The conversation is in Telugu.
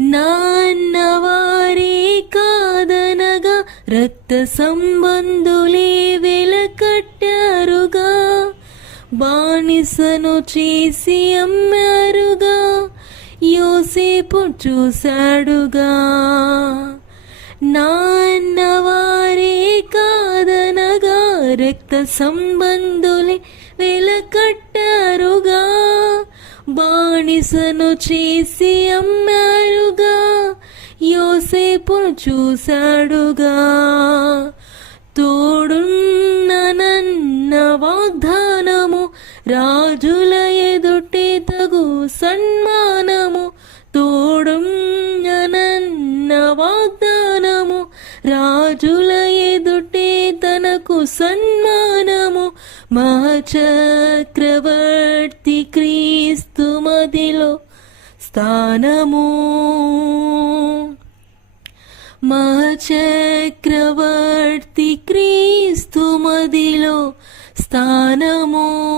నాన్నవారే కాదనగా రక్త సంబంధులే వెలకట్టారుగా, బానిసను చేసి అమ్మారుగా, యోసేపు చూశాడుగా. నాన్నవారే కాదనగా రక్త సంబంధులే వెలకట్టారుగా, బానిసను చేసి అమ్మారుగా, యోసేపును చూశాడుగా. తోడున్ననన్న వాగ్దానము, రాజుల ఎదుటే తగు సన్మానము. తోడున్ననన్న వాగ్దానము, రాజుల ఎదుటే తనకు సన్మానము. మహాచక్రవర్తి క్రీస్తు మదిలో స్థానము. మహాచక్రవర్తి క్రీస్తు మదిలో స్థానము.